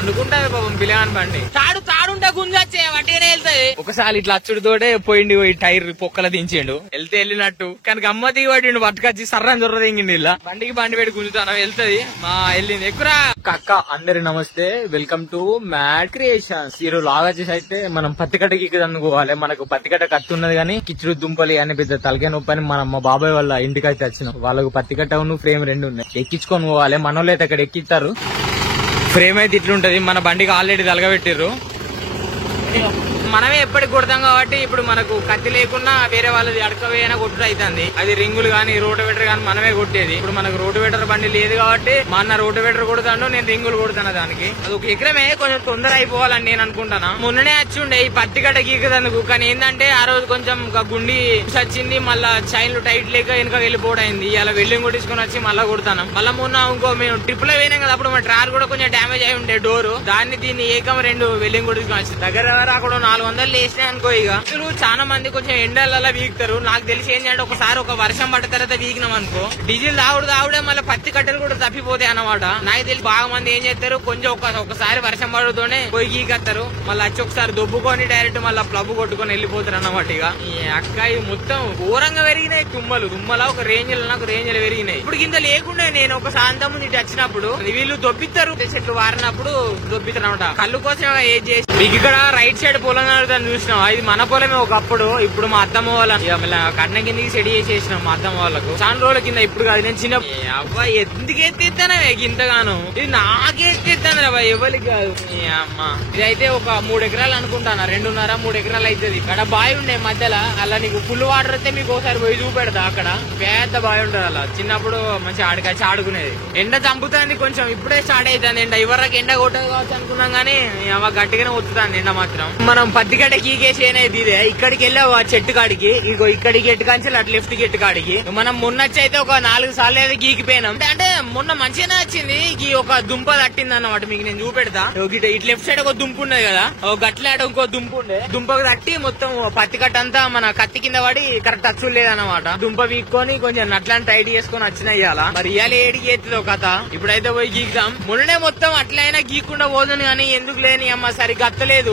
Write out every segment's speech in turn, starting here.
అనుకుంటది పాపం పిల్లగాని బండి. తాడుంటే గుంజొచ్చే వట్టిగానే వెళ్తాయి. ఒకసారి ఇట్లా అచ్చుడితోటే పోయిండి, టైర్ పొక్కల దించిండు, వెళ్తే వెళ్ళినట్టు. కానీ గమ్మ దిగబడి పట్టుకొచ్చి సర్రని జొర్ర దింగిండి. ఇలా బండికి బండి పెట్టి గుంజుతాను, వెళ్తది. వెళ్ళింది ఎక్కురా. అక్క అందరి నమస్తే, వెల్కమ్ టు మ్యాడ్ క్రియేషన్స్. ఈ రోజు లాగా చేసి అయితే మనం పత్తికట్టకి అనుకోవాలి. మనకు పత్తికట్ట కత్తి ఉన్నది కానీ కిచ్చుడు దుంపలి అని పెద్ద తలకే నొప్పి అని మనం మా బాబాయ్ వాళ్ళ ఇంటికి అయితే వచ్చినాం. వాళ్ళకు పత్తికట్ట ఫ్రేమ్ 2 ఉన్నాయి, ఎక్కించుకొని పోవాలి. మనోళ్ళు అయితే అక్కడ ఎక్కిస్తారు. ఫ్రేమ్ అయితే ఇట్లుంటది, మన బండికి ఆల్రెడీ తలగబెట్టిర్రు. మనమే ఎప్పటికి కొడతాం కాబట్టి ఇప్పుడు మనకు కత్తి లేకున్నా వేరే వాళ్ళది అడకవేనా కొట్టుడు అవుతుంది. అది రింగులు గానీ రోటోవేటర్ గానీ మనమే కొట్టేది. ఇప్పుడు మనకు రోటోవేటర్ బండి లేదు కాబట్టి మా అన్న రోటోవేటర్ కొడతాడు, నేను రింగులు కొడతాను. దానికి అది ఒక ఎకరమే, కొంచెం తొందర అయిపోవాలని నేను అనుకుంటాను. మొన్ననే వచ్చి ఉండే ఈ పత్తికట్ట గీకదందుకు. కానీ ఏంటంటే ఆ రోజు కొంచెం గుండి వచ్చింది, మళ్ళా చైన్లు టైట్ లేక వెనక వెళ్ళిపోవడం అయింది. ఇలా వెల్డింగ్ కొట్టించుకొని వచ్చి మళ్ళా కొడతాను. మళ్ళా మొన్న ఇంకో మేము ట్రిప్ లో పోయినాం కదా, అప్పుడు మా ట్రార్ కూడా కొంచెం డ్యామేజ్ అయి ఉండే డోరు. దీన్ని ఏకం 2 వెల్డింగ్ కొట్టించుకొని వచ్చి దగ్గర అక్కడ 400 వేసినాయి అనుకో. ఇక చాలా మంది కొంచెం ఎండలలో వీగుతారు. నాకు తెలిసి ఏంటంటే ఒకసారి ఒక వర్షం పడ్డ తర్వాత వీగినాం అనుకో, డీజిల్ తాగుడే మళ్ళీ పత్తి కట్టెలు కూడా తప్పిపోతాయి అన్నమాట. నాకు తెలిసి బాగా మంది ఏం చేస్తారు, కొంచెం ఒకసారి వర్షం పడుతూనే పోయి గీకత్తారు, మళ్ళీ వచ్చి ఒకసారి దొబ్బుకొని డైరెక్ట్ మళ్ళీ ప్లబ్ కొట్టుకొని వెళ్ళిపోతారు అన్నమాట. ఇక ఈ అక్క ఇది మొత్తం ఘోరంగా పెరిగినాయి తుమ్మల ఒక రేంజ్లు, నాకు రేంజ్లు పెరిగినాయి. ఇప్పుడు కింద లేకుండా నేను ఒక సాయంత్రం ముందు ఇటు వచ్చినప్పుడు వీళ్ళు దొబ్బిస్తారు, చెట్లు వారినప్పుడు దొబ్బితారు అనమాట. కళ్ళు కోసం ఏం చేసి మీకు ఇక్కడ రైట్ సైడ్ పొలం చూసినాం, ఇది మన పొలమే ఒకప్పుడు. ఇప్పుడు మా అత్తమ్మ వాళ్ళ కట్నం కిందకి సెడి చేసేసినాం మా అత్తమ్మ వాళ్ళకు చాలా రోజుల కింద. ఇప్పుడు కాదు, నేను చిన్న అబ్బాయి ఎందుకు ఎత్తిస్తానవే ఇంతగాను, ఇది నాకే ఎత్తిస్తాను రా ఎవరికి కాదు. అమ్మ ఇదైతే ఒక 3 ఎకరాలు అనుకుంటాను, 2.5-3 ఎకరాలు అవుతుంది. ఇక్కడ బావి ఉండే మధ్యలో, అలా నీకు ఫుల్ వాటర్ అయితే మీకు ఒకసారి పోయి చూపెడతా. అక్కడ పెద్ద బావి ఉంటది, అలా చిన్నప్పుడు మంచిగా ఆడికొచ్చి ఆడుకునేది. ఎండ చంపుతుంది కొంచెం, ఇప్పుడే స్టార్ట్ అవుతుంది ఎండ. ఇవరకు ఎండ కొట్టదు కావచ్చు అనుకున్నాం కానీ అవ గట్టిగానే వస్తుంది ఎండ మాత్రం. మనం పత్తికట్ట గీకేసి అనేది ఇదే. ఇక్కడికి వెళ్ళావు ఆ చెట్టు కాడికి, ఇగో ఇక్కడికి ఎట్టు కాంచి అటు లెఫ్ట్ కి ఎట్టు కాడికి. మనం మొన్నొచ్చి అయితే ఒక 4 సార్లు అయితే గీకిపోయినాం. అంటే మొన్న మంచిగానే వచ్చింది. ఈ ఒక దుంప తట్టింది అన్నమాట, మీకు నేను చూపెడతా. ఇటు లెఫ్ట్ సైడ్ ఒక దుంపు ఉన్నది కదా, గట్లాడ ఇంకో దుంపు ఉండే, దుంపకు తట్టి మొత్తం పత్తి కట్ట అంతా మన కత్తి కింద పడి కరెక్ట్ టచ్ లేదన్నమాట. దుంప వీక్కొని కొంచెం నట్లాంటి టైట్ చేసుకొని వచ్చినాయి ఇవాళ. మరి ఇవాళ ఏడికి ఎత్తుదో కథ. ఇప్పుడైతే పోయి గీకుదాం. మొన్ననే మొత్తం అట్లయినా గీకుండా పోదును కానీ ఎందుకు లేని అమ్మ సరిగ్గా గత్తలేదు.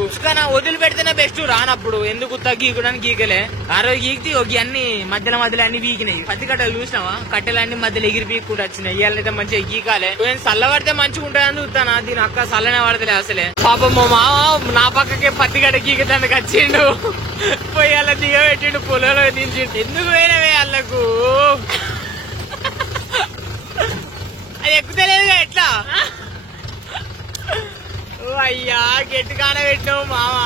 వదిలి పెడితేనే బెస్ట్, రానప్పుడు ఎందుకు గీకడానికి గీకలే. ఆ రోజు గీకి అన్ని మధ్యలో అన్ని వీకినాయి. పత్తి కట్టలు చూసినావా, కట్టెలన్నీ మధ్యలో ఎగిరి పీక్ కూడా వచ్చినాయి. ఇవాళైతే మంచిగా గీకాలే. చల్ల పడితే మంచిగా ఉంటాయని చూస్తానా, దీని అక్క చల్లనే పడతలే అసలే. పాపం మా మామ నా పక్కకే పత్తి కట్ట గీకటానికి వచ్చిండు, పోయి అలా దిగబెట్టిండు, పొలంలో దించిండు. ఎందుకు పోయినవే వాళ్ళకు, అది ఎక్కుతలేదుగా ఎట్లా. అయ్యా గట్టి కాడ పెట్టినావు మామా.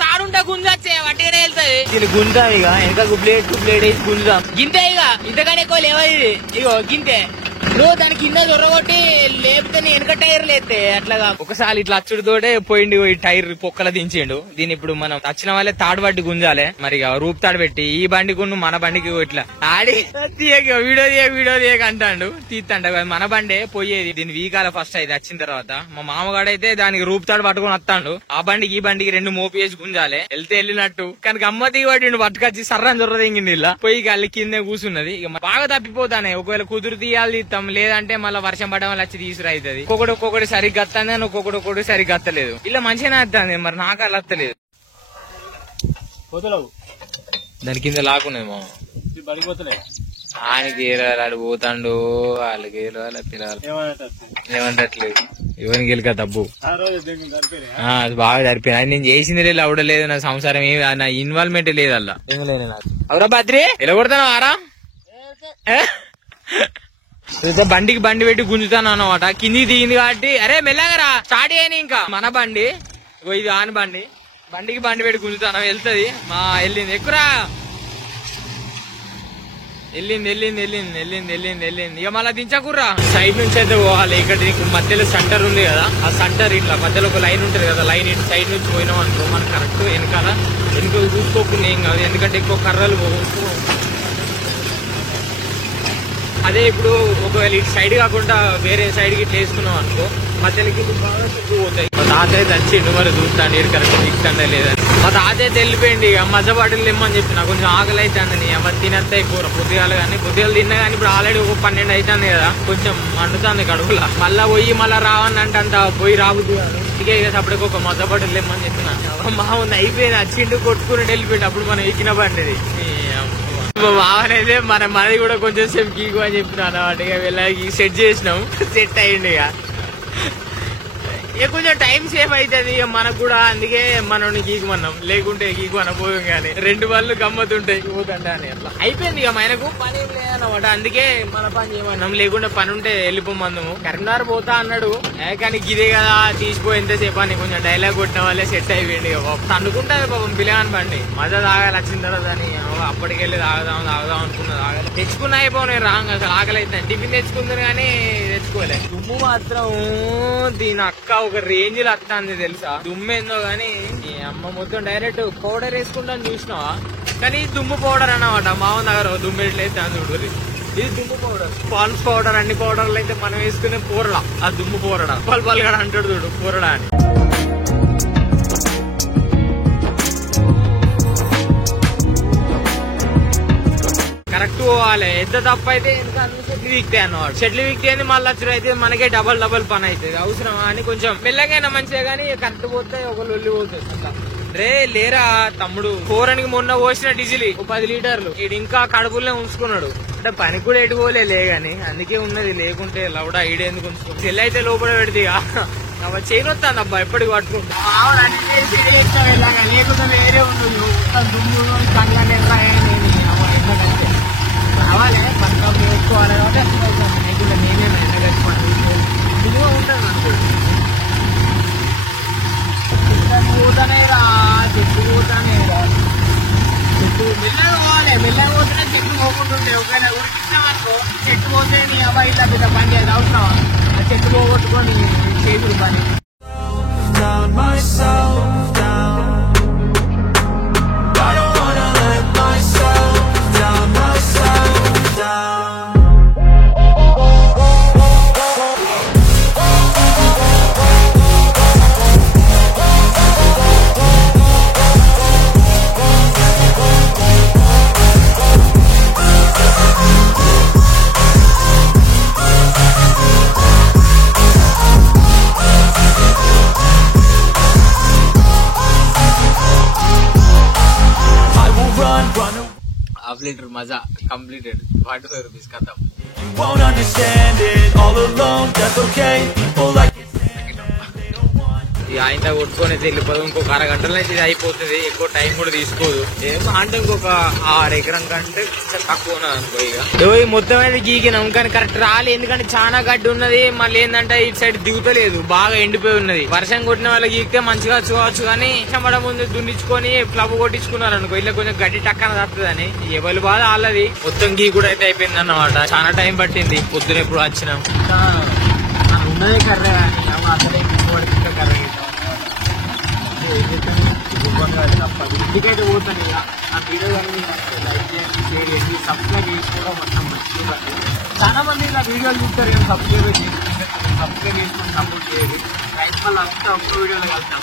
తాడుంటే గుంజొచ్చే వట్టిగానే వెళ్తాయి. దీన్ని గుంజాం ఇక, వెనక బ్లేడ్ వేసి గుంజాం. గింతే ఇక, ఇంతగానే ఎక్కువ లేవా ఇది. ఇగో గింతే, దాని కింద దొరగొట్టి లేపితే వెనక టైర్ లేస్తే అట్లాగా. ఒకసారి ఇట్లా అచ్చుడితోటే పోయిండి, టైర్ పొక్కల దించిండు. దీన్ని ఇప్పుడు మనం వచ్చిన వాళ్ళే తాడు పట్టి గుంజాలే. మరి రూప్ తాడు పెట్టి ఈ బండికి మన బండికి ఇట్లా ఆడి వీడియో తీయక అంటాడు. తీస్తాంట మన బండే పోయేది. దీన్ని వీకాల ఫస్ట్ అయితే వచ్చిన తర్వాత. మా మామగాడైతే దానికి రూప్ తాడు పట్టుకుని వస్తాడు. ఆ బండికి ఈ బండికి 2 మోపి వేసి గుంజాలే, వెళ్తే వెళ్ళినట్టు. కానీ గమ్మ దిగబడి పట్టుకొచ్చి సర్రని జొర్ర దింగింది. ఇలా పోయి గాలి కిందే కూర్చున్నది. ఇక బాగా తప్పిపోతానే. ఒకవేళ కుదురు తీయాలి తీస్తాం, లేదంటే మళ్ళీ వర్షం పడడం వల్ల వచ్చి తీసురు అవుతుంది. ఒక్కొక్కటి సరిగ్గా వస్తుంది అని ఒక్కొక్కటి సరిగ్గా వస్తలేదు. ఇలా మంచిగానే వస్తుంది, మరి నాకు అలా వస్తలేదు. దాని కింద లాక్కున్నది మా ఆయనకి ఏరాడు పోతాడు, వాళ్ళకి ఏరాలి పిల్లలు ఏమంటట్లేదు. ఎవరికి వెళ్ళక తప్పు అది బాగా సరిపోయింది. అది నేను చేసింది లేదు, అవడలేదు, నా సంసారం ఏమి, నా ఇన్వాల్వ్మెంట్ లేదు అలా. అవురా బద్రి ఎలా కొడతాను ఆరా. బండికి బండి పెట్టి గుంజుతాను అన్నమాట. కిందికి దిగింది కాబట్టి అరే మెల్లగరా స్టార్ట్ చేయని. ఇంకా మన బండి ఇది ఆని బండి, బండికి బండి పెట్టి గుంజుతాను, వెళ్తది. వెళ్ళింది ఎక్కురా, వెళ్ళింది. ఇక మళ్ళీ దించకుర్రా. సైడ్ నుంచి అయితే పోవాలి. ఇక్కడ మధ్యలో సెంటర్ ఉంది కదా, ఆ సెంటర్ ఇట్లా మధ్యలో ఒక లైన్ ఉంటది కదా, లైన్ ఇటు సైడ్ నుంచి పోయినాం అనుకో మనం కరెక్ట్ వెనకాల చూసుకోకుండా ఏం కాదు. ఎందుకంటే ఎక్కువ కర్రలు అదే ఇప్పుడు ఒకవేళ ఇటు సైడ్ కాకుండా వేరే సైడ్ కి ఇట్లా వేసుకున్నాం అనుకో, మధ్యలోకి బాగా పోతాయి. మా తాత అయితే వచ్చిండు, మరి చూస్తాను ఇటు కరెక్ట్ దిగుతాడే లేదని. మా తాత అయితే వెళ్ళిపోయింది. ఇక మజ్జ బాటిల్ తెమ్మని చెప్పిన, కొంచెం ఆకలి అవుతుంది. అమ్మ తినత్తాయి కూర పొద్దుగాలు కానీ పొద్దుగాలు తిన్నా కానీ ఇప్పుడు ఆల్రెడీ ఒక 12 అవుతుంది కదా, కొంచెం మండుతుంది కడుపులా. మళ్ళా పోయి మళ్ళా రావని అంటే అంత పోయి రాబుద్దు కాదు. ఇక అప్పటికి ఒక మజ్జ బాటిల్ తెమ్మని చెప్పిన. మా ఉంది అయిపోయింది, వచ్చిండు కొట్టుకుని వెళ్ళిపోయింది. అప్పుడు మనం ఎక్కిన బండిది. బావనైతే మనది కూడా కొంచెం సేపు గీకు అని చెప్పిన అన్నమాట. ఇక వెళ్ళి సెట్ చేసినాం, సెట్ అయ్యింది. ఇక కొంచెం టైం సేఫ్ అవుతుంది ఇక మనకు కూడా, అందుకే మనం గీకుమన్నాం. లేకుంటే గీకు అనపోయాం కానీ 2 బళ్ళు గమ్మతుంటాయి పోతుంటే అని. అట్లా అయిపోయింది ఇక మనకు పని ఏం లేదన్నమాట. అందుకే మన పని చేయమన్నాం, లేకుంటే పని ఉంటే వెళ్ళిపోమందాము. కరీంనగర్ పోతా అన్నాడు కానీ ఇదే కదా తీసిపోయి ఎంతసేపు అని కొంచెం డైలాగ్ కొట్టిన వాళ్ళే సెట్ అయిపోయింది. ఇక అనుకుంటుంది పాపం పిల్లగాని బండి మజా తాగాలి వచ్చిన తర్వాత అని. అప్పటికెళ్ళి తాగుదాం అనుకున్నా, తాగాలి. తెచ్చుకున్నా అయిపోయి రాంగ్ అసలు ఆకలి అయితే. టిఫిన్ తెచ్చుకుంది కానీ తెచ్చుకోలే. దుమ్ము మాత్రం దీని అక్క ఒక రేంజ్ లో వస్తుంది తెలుసా. దుమ్ము ఏందో గానీ ఈ అమ్మ మొత్తం డైరెక్ట్ పౌడర్ వేసుకుంటాను చూసినావా. కానీ దుమ్ము పౌడర్ అన్నమాట. మామ దగ్గర దుమ్ము ఎట్లయితే అందుడు ఇది దుమ్ము పౌడర్, పాన్స్ పౌడర్. అన్ని పౌడర్లు అయితే మనం వేసుకునే కూరలా ఆ దుమ్ము కూరడా. పలు కూడా అంటాడు చూడు కూరడా అని. కరెక్ట్ పోవాలి. ఎంత తప్పు అయితే ఎందుకంటే చెట్లు వీక్తాయి అన్నమాట. చెట్లు వీక్తే మళ్ళీ వచ్చి అయితే మనకే డబల్ పని అవుతుంది. అవసరం అని కొంచెం మెల్లగైనా మంచిగా కానీ కరెక్ట్ పోతే ఒక లొల్లి పోతుంది. రే లేరా తమ్ముడు, కూరనికి మొన్న పోసిన డీజిల్ 10 లీటర్లు ఇది ఇంకా కడుపులనే ఉంచుకున్నాడు. అంటే పని కూడా ఎటు పోలే గాని అందుకే ఉన్నది. లేకుంటే లౌడా ఈడేందుకు ఉంచుకుంటు. చెల్లి అయితే లోపల పెడితే చేయను వస్తాను అబ్బా ఎప్పటికి పట్టుకుంటా. లేకుంటే వేరే ఉండదు రావాలి పక్కన వేసుకోవాలి కాబట్టి నేనే ఎండగట్టుకోవాలి ఇదిగా ఉంటుంది అనుకోండి. పోతానే రా చెట్టు పోతానే రా. చెట్టు మెల్లగా పోవాలి, మెల్లగా పోతేనే చెట్లు పోకుంటుంటే. ఒకవేళ ఉడికించామనుకో చెట్టు పోతే నీ అబ్బాయి ఇట్లా పెద్ద పని చేయాలి అవసరమా. ఆ చెట్టు పోగొట్టుకొని చేసుడు పని. हाफ लीटर मजा कंप्लीटेड 45 rupees खत्म. Won't understand it all alone. That's okay. People like ఆయన కొట్టుకొని వెళ్ళిపోదు. ఇంకొక 6 గంటల ఇది అయిపోతుంది. ఎక్కువ టైం కూడా తీసుకోదు. ఏమో అంటే ఇంకొక 6 ఎకరం కంటే తక్కువ ఉన్నది అనుకో. ఇక మొత్తం అయితే గీకినాం కానీ కరెక్ట్ రాలే. ఎందుకంటే చాలా గడ్డి ఉన్నది. మళ్ళీ ఏంటంటే ఇటు సైడ్ దిగుతలేదు, బాగా ఎండిపోయి ఉన్నది. వర్షం కొట్టిన వాళ్ళకి గీకితే మంచిగా చూడవచ్చు కానీ చెమడ ముందు దున్నించుకొని క్లబ్ కొట్టించుకున్నారు అనుకో. ఇలా కొంచెం గడ్డి టక్కన తప్పుతుందని ఎవరి బాధ వాళ్ళది. మొత్తం గీ కూడా అయితే అయిపోయింది అన్నమాట. చాలా టైం పట్టింది. పొద్దున ఎప్పుడు వచ్చినాం ఉన్నదే కర్రే కానీ అసలే కర్రే ఇంటికైతే పోతాను. ఇక ఆ వీడియో కానీ లైక్ చేయండి, షేర్ చేయండి, సబ్స్క్రైబ్ చేసుకోవడం మొత్తం మంచిగా. చాలా మంది ఇలా వీడియోలు చూస్తారు కానీ సబ్స్క్రైబ్ చేసుకొని సపోర్ట్ చేయండి. రైట్ మళ్ళీ అంతా ఒక్క వీడియోలో కలుద్దాం.